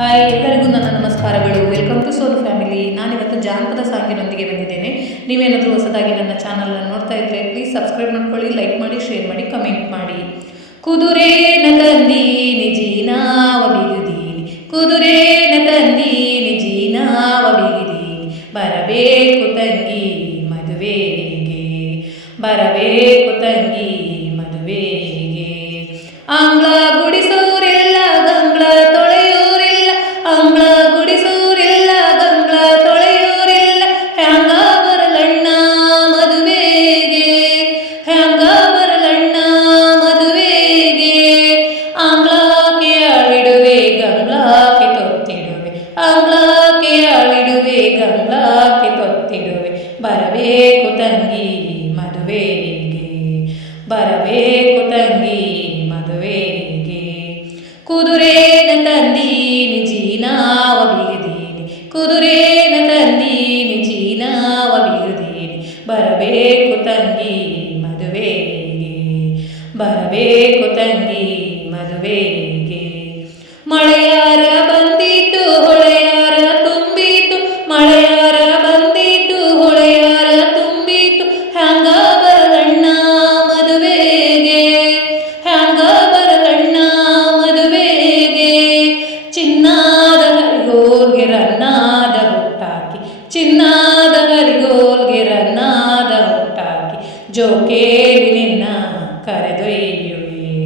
Hi, ಎಲ್ಲರಿಗೂ ನನ್ನ ನಮಸ್ಕಾರಗಳು. Welcome to soul family. ನಾನಿವತ್ತು ಜಾನಪದ ಸಾಂಗಿನೊಂದಿಗೆ ಬಂದಿದ್ದೇನೆ. ನೀವೇನಾದರೂ ಹೊಸದಾಗಿ ನನ್ನ ಚಾನಲನ್ನು ನೋಡ್ತಾ ಇದ್ದರೆ ಪ್ಲೀಸ್ ಸಬ್ಸ್ಕ್ರೈಬ್ ಮಾಡ್ಕೊಳ್ಳಿ, ಲೈಕ್ ಮಾಡಿ, ಶೇರ್ ಮಾಡಿ, ಕಮೆಂಟ್ ಮಾಡಿ. ಕುದುರೇನ ತಂದೀನಿ ಜೀನಾವ ಬಿಗುದೀನಿ, ಕುದುರೇನ ತಂದೀನಿ ಜೀನಾವ ಬಿಗುದೀನಿ, ಬರಬೇಕು ತಂಗಿ ಮದುವೆಗೆ, ಬರಬೇಕು ತಂಗಿ ಮದುವೆಗೆ. ಆಂಗ್ಲ ಗುಡಿಸೋರಿಲ್ಲ, ಗಂಗ್ಳ ತೊಳೆಯೋರಿಲ್ಲ, ಆಂಗ್ಲ ಗುಡಿಸೋರಿಲ್ಲ, ಗಂಗ್ಳ ತೊಳೆಯೋರಿಲ್ಲ, ಹ್ಯಾಂಗ ಬರಲಣ್ಣ ಮದುವೆಗೆ, ಹ್ಯಾಂಗ ಬರಲಣ್ಣ ಮದುವೆಗೆ. ಆಂಗ್ಲಕ್ಕೆ ಆಳಿಡುವೆ, ಗಂಗ್ಳಕ್ಕೆ ತೊತ್ತಿಡುವೆ, ಆಂಗ್ಲಕ್ಕೆ ಆಳಿಡುವೆ, ಗಂಗ್ಳಕ್ಕೆ ತೊತ್ತಿಡುವೆ, ಬರಬೇಕು ತಂಗಿ ಮದುವೆಗೆ, ಬರಬೇಕು ತಂಗಿ ಮದುವೆಗೆ. ಕುದುರೇನ ತಂದೀನಿ ಜೀನಾವ ಬಿಗುದೀನಿ, ಕುದುರೇನ ತಂದೀನಿ ಜೀನಾವ ಬಿಗುದೀನಿ, ಬರಬೇಕು ತಂಗಿ ಮದುವೆಗೆ, ಬರಬೇಕು ತಂಗಿ ಮದುವೆಗೆ. ಮಳೆಯಾರ ಬಂದಿತು ಹೊಳೆಯಾರ ತುಂಬಿತು, ಮಳೆಯಾರ ಬಂದಿತು ಹೊಳೆಯಾರ ತುಂಬಿತು, ಹ್ಯಾಂಗ ಬರಲಣ್ಣ ಮದುವೆಗೆ, ಹ್ಯಾಂಗ ಬರಲಣ್ಣ ಮದುವೆಗೆ. ಚಿನ್ನಾದ ಹರಿಗೋಲ್ಗೆ ರನ್ನಾದ ಹುಟ್ಟಾಕಿ, ಚಿನ್ನಾದ ಹರಿಗೋಲ್ಗೆ ರನ್ನಾದ ಹುಟ್ಟಾಕಿ, ಜೋಕೇರಿ ನಿನ್ನ ಕರೆದೊಯ್ಯುವೆ,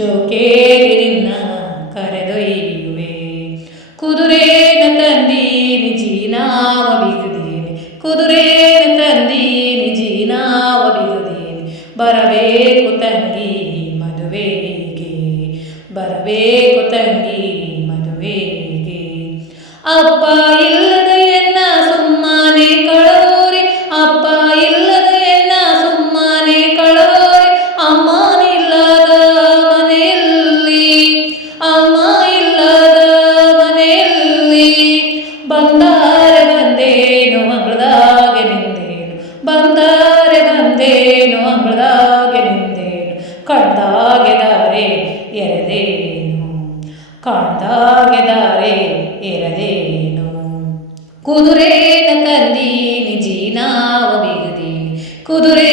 ಜೋಕೇರಿ ನಿನ್ನ ಕರೆದೊಯ್ಯುವೆ. ಕುದುರೇನ ತಂದೀನಿ ಜೀನಾವ ಬಿಗುದೀನಿ, ಕುದುರೇನ ತಂದೀನಿ ಜೀನಾವ ಬಿಗುದೀನಿ, ಬರಬೇಕು ತಂಗಿ ಮದುವೆಗೆ, ಬರಬೇಕು ತಂಗಿ ಮದುವೆಗೆ. ಅಪ್ಪ ಇಲ್ಲದ ಎನ್ನ ಸುಮ್ಮನೆ ಕಳೋರಿ, ಅಪ್ಪ ಇಲ್ಲದ ಎನ್ನ ಸುಮ್ಮನೆ ಕಳೋರಿ, ಅಮ್ಮ ಇಲ್ಲದ ಮನೆಯಲ್ಲಿ, ಅಮ್ಮ ಇಲ್ಲದ ಮನೆಯಲ್ಲಿ. ಬಂದಾರೆ ಬಂದೇನು ಅಂಗಳದಾಗೆ ನಿಂದೇನು, ಬಂದಾರೆ ಬಂದೇನು ಅಂಗಳದಾಗೆ ನಿಂದೇನು, ಕಡ್ದಾಗೆ ದಾರೆ ಎರೆದೇನು, ಕಾಡ್ದಾಗೆ ದಾರೆ ಎರೆದೇನು. ಕುದುರೇನ ತಂದೀನಿ ಜೀನಾವ ಬಿಗುದೀನಿ, ಕುದುರೇ